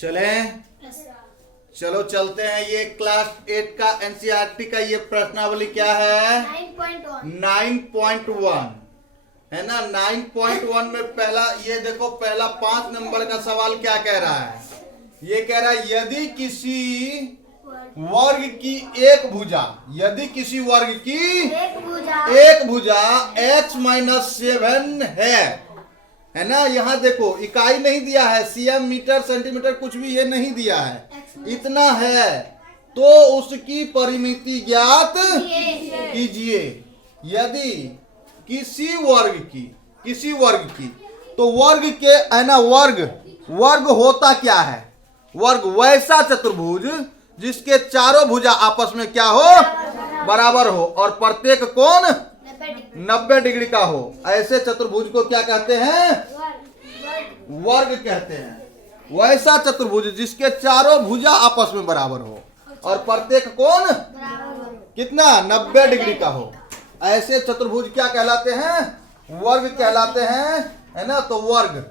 चले चलो चलते हैं। ये क्लास 8 का एनसीईआरटी का ये प्रश्नावली क्या है? 9.1 है ना। 9.1 में पहला ये देखो, पहला 5 नंबर का सवाल क्या कह रहा है? ये कह रहा है यदि किसी वर्ग की एक भुजा, यदि किसी वर्ग की एक भुजा x-7 है ना। यहाँ देखो इकाई नहीं दिया है, सीएम, मीटर, सेंटीमीटर कुछ भी ये नहीं दिया है, इतना है, तो उसकी परिमिति ज्ञात कीजिए। यदि किसी वर्ग की तो वर्ग के है ना, वर्ग होता क्या है? वर्ग वैसा चतुर्भुज जिसके चारों भुजा आपस में क्या हो? बराबर हो और प्रत्येक कोण 90 डिग्री का हो। ऐसे चतुर्भुज को क्या कहते हैं? वर्ग कहते हैं। वैसा चतुर्भुज जिसके चारों भुजा आपस में बराबर हो और प्रत्येक कोण कितना? 90 डिग्री का हो। ऐसे चतुर्भुज क्या कहलाते हैं? वर्ग कहलाते हैं, है ना। तो वर्ग,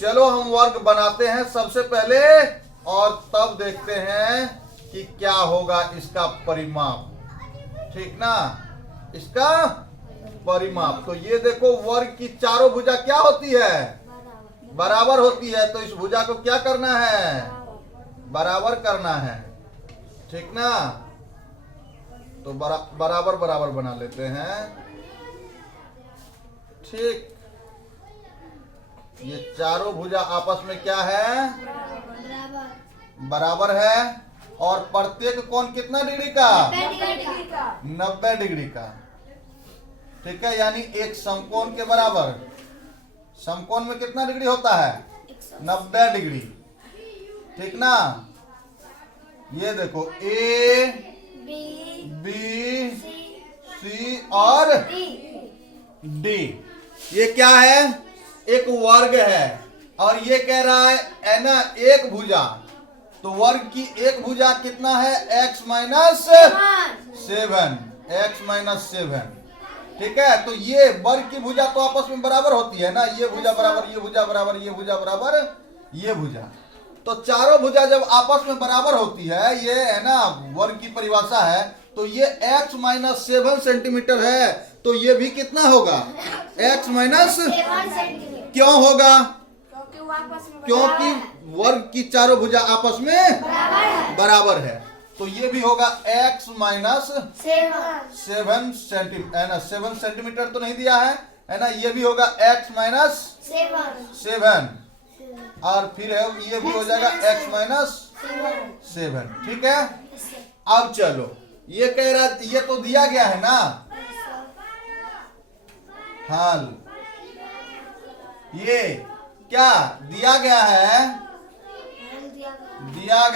चलो हम वर्ग बनाते हैं सबसे पहले और तब देखते हैं कि क्या होगा इसका परिमाप। ठीक ना, इसका परिमाप। तो ये देखो वर्ग की चारों भुजा क्या होती है? बराबर होती है। तो इस भुजा को क्या करना है? बराबर करना है। ठीक ना। तो बराबर बराबर बना लेते हैं। ठीक, ये चारों भुजा आपस में क्या है? बराबर है। और प्रत्येक कोण कितना डिग्री का? 90 डिग्री का। ठीक है, यानी एक समकोण के बराबर। समकोण में कितना डिग्री होता है? 90 डिग्री। ठीक ना। ये देखो ए, बी, सी और डी, ये क्या है? एक वर्ग है। और ये कह रहा है ना एक भुजा, तो वर्ग की एक भुजा कितना है? x-7। ठीक है, तो ये वर्ग की भुजा तो आपस में बराबर होती है ना। ये भुजा बराबर, ये भुजा बराबर, ये भुजा बराबर, ये भुजा। तो चारों भुजा जब आपस में बराबर होती है, ये है ना वर्ग की परिभाषा है। तो ये x-7 सेंटीमीटर है, तो ये भी कितना होगा? x-7 क्यों होगा? क्योंकि वर्ग की चारों भुजा आपस में बराबर है। तो ये भी होगा x-7 सेंटीमीटर, है ना। 7 सेंटीमीटर तो नहीं दिया है ना। ये भी होगा x-7 और फिर है ये भी हो जाएगा x-7। ठीक है। अब चलो, ये कह रहा, ये तो दिया गया है ना हल। ये क्या दिया गया है? दिया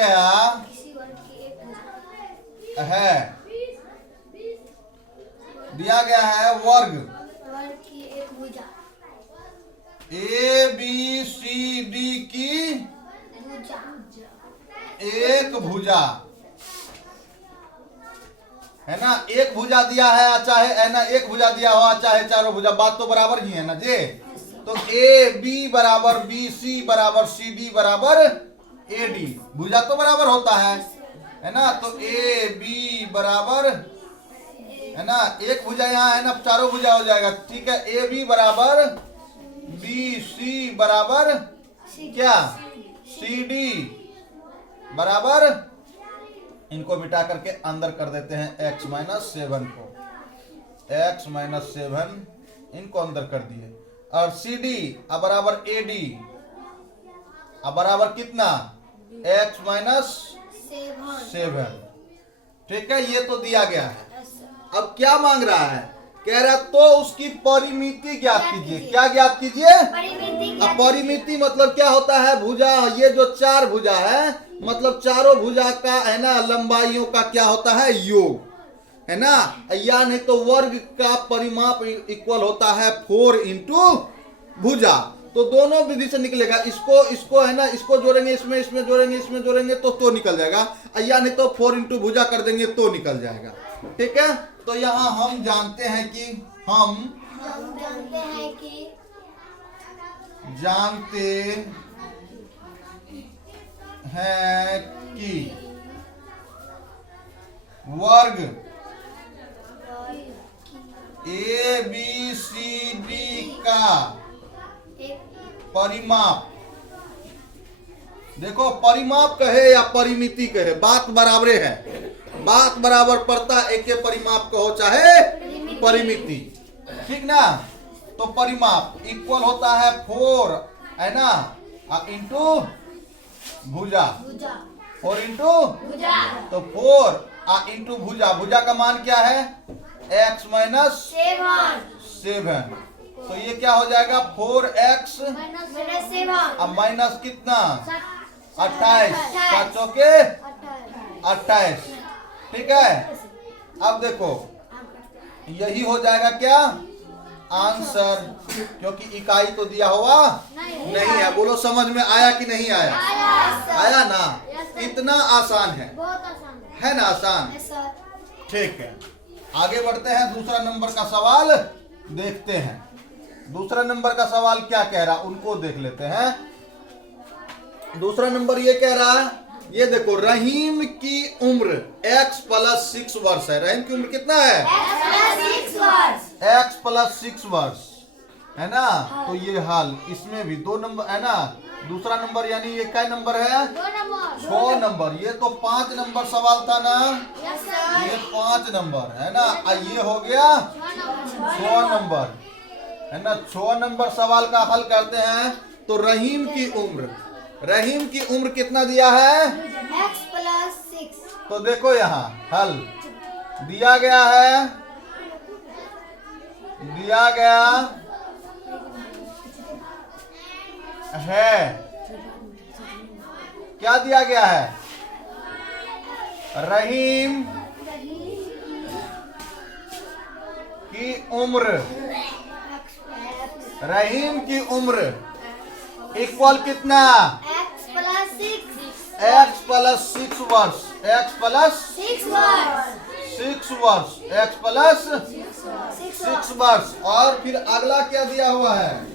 गया है वर्ग की एक भुजा ए, बी, सी, डी की एक भुजा, है ना। एक भुजा दिया है, चाहे है ना एक भुजा दिया हो, चाहे चारों भुजा, बात तो बराबर ही है ना जी। तो ए बी बराबर बी सी बराबर सी डी बराबर ए डी, भुजा तो बराबर होता है ना। तो ए बी बराबर, है ना, एक भुजा यहाँ है ना, चारों भुजा हो जाएगा। ठीक है, ए बी बराबर बी सी बराबर क्या? सी डी बराबर, इनको मिटा करके अंदर कर देते हैं x-7 को। x-7 इनको अंदर कर दिए और सी डी बराबर ए डी बराबर कितना? x-7। ठीक है, ये तो दिया गया है। अब क्या मांग रहा है? कह रहा तो उसकी परिमिति ज्ञात कीजिए। क्या ज्ञात कीजिए? अब परिमिति मतलब क्या होता है? भुजा, ये जो चार भुजा है, मतलब चारों भुजा का है ना लंबाइयों का क्या होता है? योग, है ना। या नहीं तो वर्ग का परिमाप इक्वल होता है 4 इंटू भुजा। तो दोनों विधि से निकलेगा। इसको है ना, इसको जोड़ेंगे इसमें जोड़ेंगे, इसमें जोड़ेंगे तो निकल जाएगा। या नहीं तो 4 इंटू भुजा कर देंगे तो निकल जाएगा। ठीक है, तो यहाँ हम जानते हैं कि हैं कि वर्ग ए बी सी डी का एक परिमाप, देखो परिमाप कहे या परिमिति कहे बात बराबरे है, बात बराबर पड़ता है। एक के परिमाप कहो चाहे परिमिति, ठीक ना। तो परिमाप इक्वल होता है 4 है ना इंटू भुजा, भुजा 4 इंटू भुजा तो 4 इंटू भुजा, भुजा का मान क्या है x माइनस 7। तो ये क्या हो जाएगा 4x माइनस 7 अब माइनस कितना 28, 28 पांचों के 28, ठीक है। अब देखो यही हो जाएगा क्या आंसर, क्योंकि इकाई तो दिया हुआ नहीं है। बोलो समझ में आया कि नहीं आया? आया ना, इतना आसान है, बहुत आसान है ना आसान, है सर। ठीक है। आगे बढ़ते हैं, दूसरा नंबर का सवाल देखते हैं। दूसरा नंबर का सवाल क्या कह रहा उनको देख लेते हैं। दूसरा नंबर ये कह रहा है, ये देखो रहीम की उम्र x प्लस 6 वर्ष है। रहीम की उम्र कितना है x प्लस 6 वर्ष है ना। तो ये हाल इसमें भी 2 नंबर है ना। दूसरा नंबर यानी ये क्या नंबर है 6 नंबर। ये तो 5 नंबर सवाल था ना, ये 5 नंबर है ना। ये हो गया 6 नंबर है ना। 6 नंबर सवाल का हल करते हैं। तो रहीम की उम्र, रहीम की उम्र कितना दिया है x प्लस 6। तो देखो यहाँ हल दिया गया है, दिया गया है, क्या दिया गया है रहीम की उम्र, रहीम की उम्र इक्वल कितना x प्लस 6 x प्लस 6 वर्ष, x प्लस 6 वर्ष 6 वर्ष, x प्लस 6 वर्ष। और फिर अगला क्या दिया हुआ है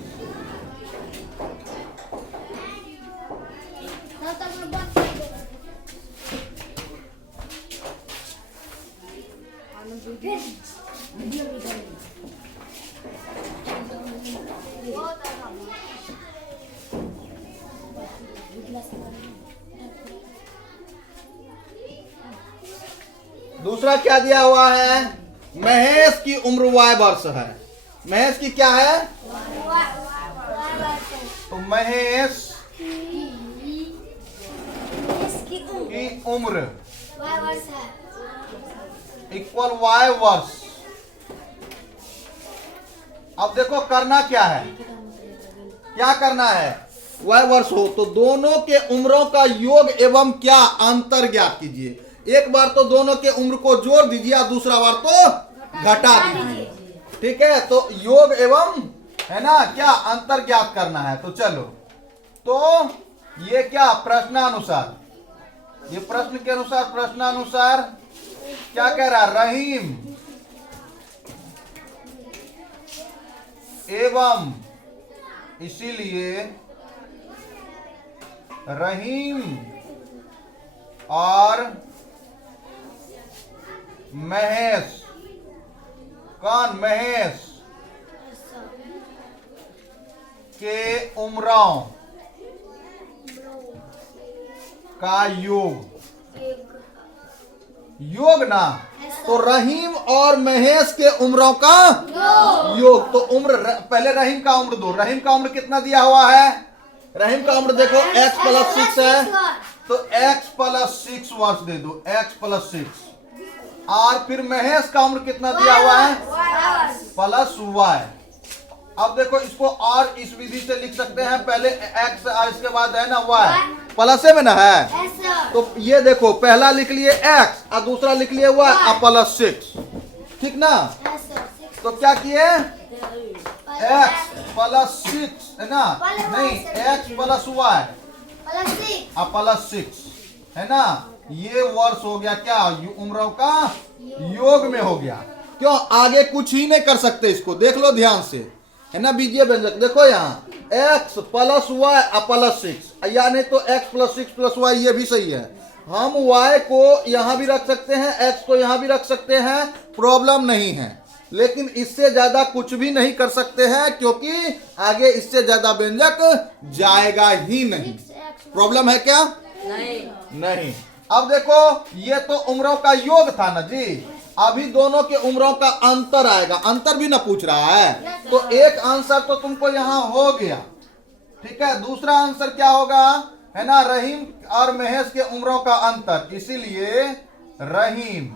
दूसरा क्या दिया हुआ है महेश की उम्र y वर्ष है। महेश की क्या है तो महेश की उम्र इक्वल y वर्ष। अब देखो करना क्या है, क्या करना है y वर्ष हो तो दोनों के उम्रों का योग एवं क्या अंतर ज्ञात कीजिए। एक बार तो दोनों के उम्र को जोड़ दीजिए और दूसरा बार तो घटा दीजिए, ठीक है। तो योग एवं है ना क्या अंतर ज्ञात करना है। तो चलो, तो ये क्या प्रश्नानुसार, ये प्रश्न के अनुसार, प्रश्नानुसार क्या कह रहा है रहीम एवं, इसीलिए रहीम और महेश, कौन महेश के उम्रों का योग, योग ना तो रहीम और महेश के उम्रों का योग। तो उम्र पहले रहीम का उम्र दो, रहीम का उम्र कितना दिया हुआ है, रहीम का उम्र देखो x प्लस 6 है तो x प्लस 6 वर्ष दे दो, x प्लस 6। और फिर महेश का उम्र कितना दिया हुआ है प्लस y। अब देखो इसको और इस विधि से लिख सकते हैं, पहले x और इसके बाद है ना y, प्लस में ना है। तो ये देखो पहला लिख लिए x और दूसरा लिख लिए y और प्लस 6, ठीक ना। तो क्या किए x प्लस 6 है ना, नहीं x प्लस y और प्लस 6 है ना। ये वर्ष हो गया क्या उम्रों का योग में हो गया। क्यों आगे कुछ ही नहीं कर सकते, इसको देख लो ध्यान से। है ना बीजीय व्यंजक। देखो यहाँ x प्लस वाई प्लस 6, यानी तो x प्लस 6 प्लस वाई, ये भी सही है। हम y को यहाँ भी रख सकते हैं, x को यहाँ भी रख सकते हैं, प्रॉब्लम नहीं है। लेकिन इससे ज्यादा कुछ भी नहीं कर सकते हैं, क्योंकि आगे इससे ज्यादा व्यंजक जाएगा ही नहीं। प्रॉब्लम है क्या? नहीं। अब देखो ये तो उम्रों का योग था ना जी, अभी दोनों के उम्रों का अंतर आएगा। अंतर भी ना पूछ रहा है, तो एक आंसर तो तुमको यहाँ हो गया, ठीक है। दूसरा आंसर क्या होगा, है ना, रहीम और महेश के उम्रों का अंतर, इसीलिए रहीम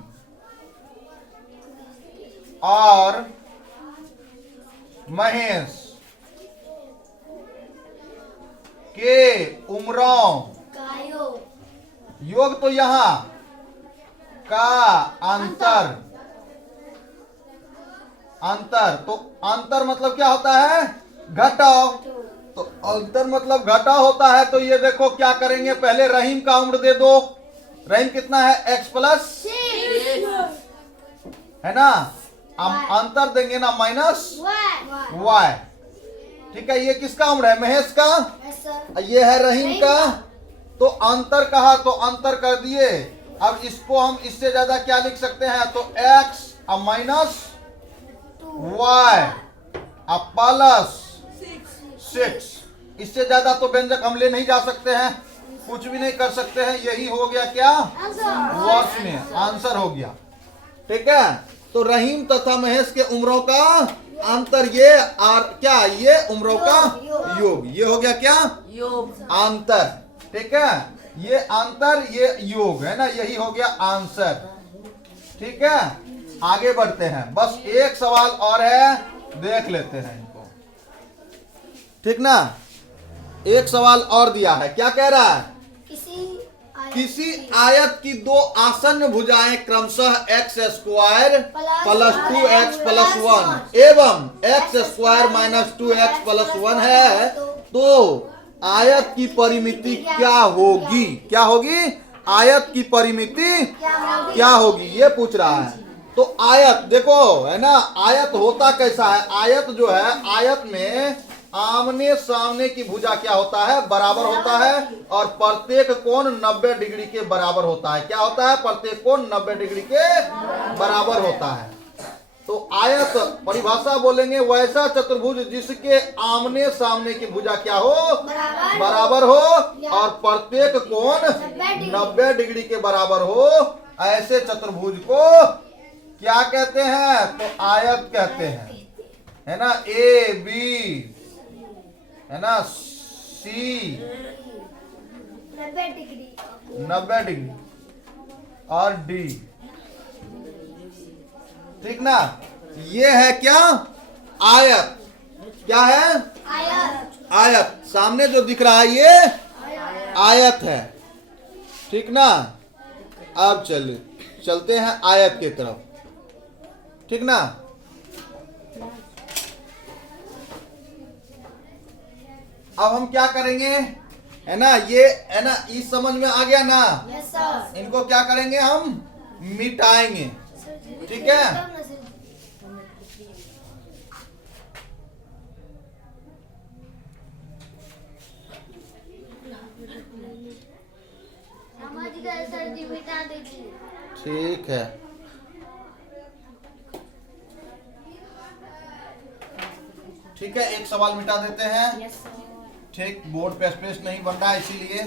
और महेश के उम्रों का योग, योग तो यहां का अंतर, अंतर तो अंतर मतलब क्या होता है, घटाव। तो अंतर मतलब घटाव होता है। तो ये देखो क्या करेंगे, पहले रहीम का उम्र दे दो। रहीम कितना है, x प्लस, है ना, हम अंतर देंगे ना माइनस y, ठीक है। ये किसका उम्र है, महेश का, ये है रहीम का। तो अंतर कहा तो अंतर कर दिए। अब इसको हम इससे ज्यादा क्या लिख सकते हैं, तो x अब माइनस y अब प्लस 6। इससे ज्यादा तो व्यंजक हम ले नहीं जा सकते हैं, कुछ भी नहीं कर सकते हैं। यही हो गया क्या, वर्ष में आंसर हो गया, ठीक है। तो रहीम तथा महेश के उम्रों का अंतर, ये और क्या, ये उम्रों का योग, ये हो गया क्या, योग, अंतर, ठीक है। ये अंतर, ये योग, है ना, यही हो गया आंसर, ठीक है। आगे बढ़ते हैं, बस एक सवाल और है, देख लेते हैं इनको, ठीक ना। एक सवाल और दिया है, क्या कह रहा है, किसी आयत की दो आसन्न भुजाएं क्रमशः x square plus 2x plus 1 एवं x square minus 2x plus 1 है, तो आयत की परिमिति क्या होगी, क्या होगी, आयत की परिमिति क्या होगी, ये पूछ रहा है। तो आयत देखो, है ना, आयत होता कैसा है, आयत जो है, आयत में आमने सामने की भुजा क्या होता है, बराबर होता है, और प्रत्येक कोण 90 डिग्री के बराबर होता है। क्या होता है, प्रत्येक कोण 90 डिग्री के बराबर होता है। तो आयत परिभाषा बोलेंगे, वैसा चतुर्भुज जिसके आमने सामने की भुजा क्या हो, बराबर हो, और प्रत्येक कोण 90 डिग्री के बराबर हो, ऐसे चतुर्भुज को क्या कहते हैं, तो आयत कहते हैं, है ना। ए बी, है ना, सी 90 डिग्री और डी, ठीक ना। ये है क्या, आयत, क्या है, आयत, सामने जो दिख रहा है ये आयत है, ठीक ना। अब चलते हैं आयत की तरफ, ठीक ना। अब हम क्या करेंगे, है ना, ये, है ना, इस समझ में आ गया ना। इनको क्या करेंगे, हम मिटाएंगे, ठीक है। ठीक है, ठीक है, एक सवाल मिटा देते हैं, ठीक, बोर्ड पे स्पेस नहीं बन रहा है इसीलिए।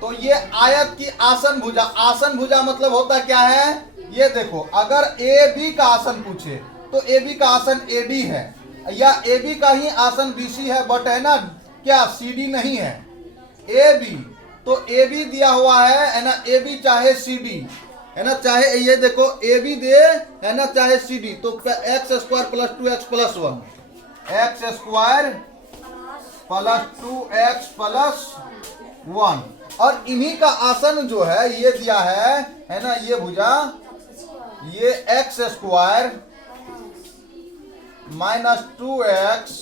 तो ये आयत की आसन भुजा, आसन भुजा मतलब होता क्या है, ये देखो, अगर ए बी का आसन पूछे तो ए बी का आसन ए डी है, या ए बी का ही आसन बी सी है, बट है ना क्या, सी डी नहीं है, ए बी, तो ए बी दिया हुआ है ना, ए बी चाहे सी डी, है ना, चाहे ये देखो ए बी दे, है ना, चाहे सी डी, तो x square plus 2x plus 1, x square plus 2x plus 1, और इन्हीं का आसन जो है ये दिया है ना, ये भुजा ये एक्स स्क्वायर माइनस 2x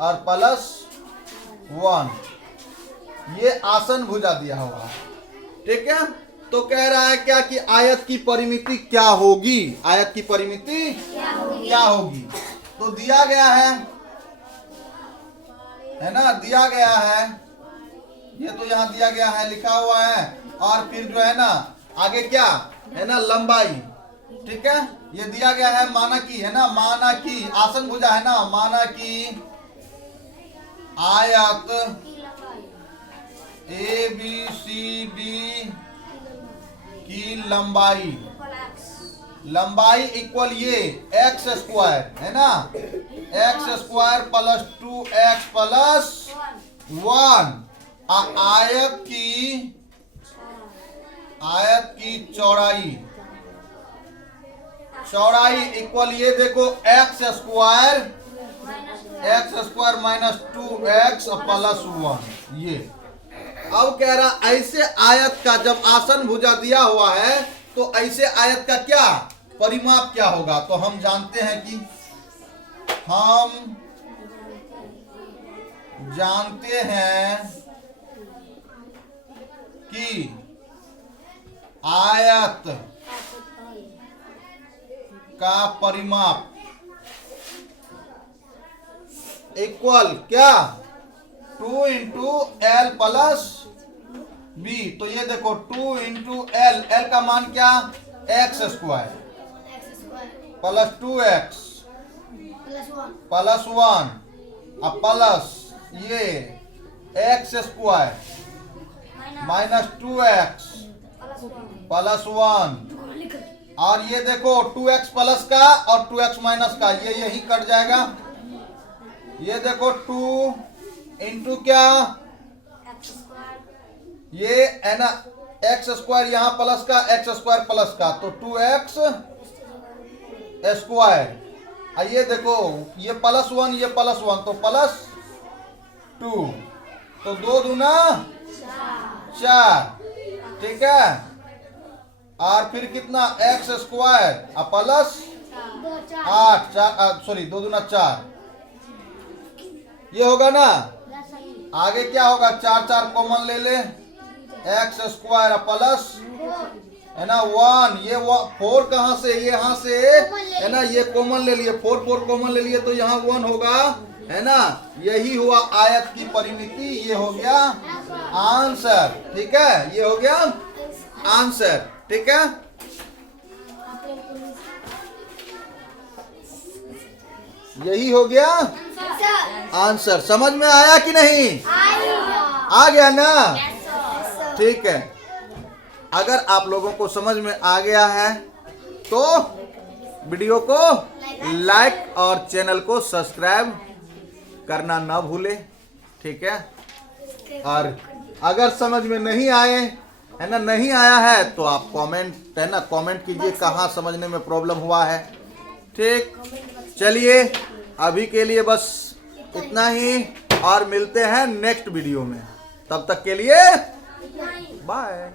और प्लस 1, ये आसन भुजा दिया हुआ है। ठीक है, तो कह रहा है क्या कि आयत की परिमिति क्या होगी, आयत की परिमिति क्या होगी। तो दिया गया है ना, दिया गया है, ये तो यहाँ दिया गया है, लिखा हुआ है। और फिर जो है ना आगे क्या है ना, लंबाई। ठीक है, ये दिया गया है, माना कि है ना, माना कि आसन भुजा है ना, माना कि आयत ABCD की लंबाई इक्वल ये एक्स स्क्वायर है ना, x square plus 2x plus 1। आयत की चौड़ाई इक्वल ये देखो x square minus 2x plus 1। ये अब कह रहा ऐसे आयत का जब आसन भुजा दिया हुआ है तो ऐसे आयत का क्या परिमाप क्या होगा। तो हम जानते हैं कि आयत का परिमाप इक्वल क्या 2 इंटू एल प्लस बी। तो ये देखो 2 इंटू एल, एल का मान क्या, x square plus 2x plus 1 अब प्लस ये x square minus 2x plus 1। और ये देखो 2x प्लस का और 2x माइनस का, ये यही कट जाएगा। ये देखो 2 इंटू क्या, ये है ना एक्स स्क्वायर यहाँ प्लस का, एक्स स्क्वायर प्लस का, तो 2x स्क्वायर। ये देखो ये प्लस 1 ये प्लस 1 तो प्लस 2, तो 2 दूना 4। ठीक है, और फिर कितना एक्स स्क्वायर प्लस 8 सॉरी 2 दूना 4, ये होगा ना। आगे क्या होगा, 4 कॉमन ले ले, एक्स स्क्वायर प्लस है ना 1, ये 4 कहाँ से, ये यहाँ से है ना, ये कॉमन ले लिए, 4 कॉमन ले लिए तो यहाँ 1 होगा है ना। यही हुआ आयत की परिमिति, ये हो गया आंसर। ठीक है, ये हो गया आंसर। ठीक है, यही हो गया आंसर। समझ में आया कि नहीं, आ गया ना। ठीक है, अगर आप लोगों को समझ में आ गया है तो वीडियो को लाइक और चैनल को सब्सक्राइब करना ना भूले। ठीक है, और अगर समझ में नहीं आए है ना, नहीं आया है तो आप कमेंट है ना, कमेंट कीजिए कहाँ समझने में प्रॉब्लम हुआ है। ठीक, चलिए अभी के लिए बस इतना ही, और मिलते हैं नेक्स्ट वीडियो में। तब तक के लिए बाय।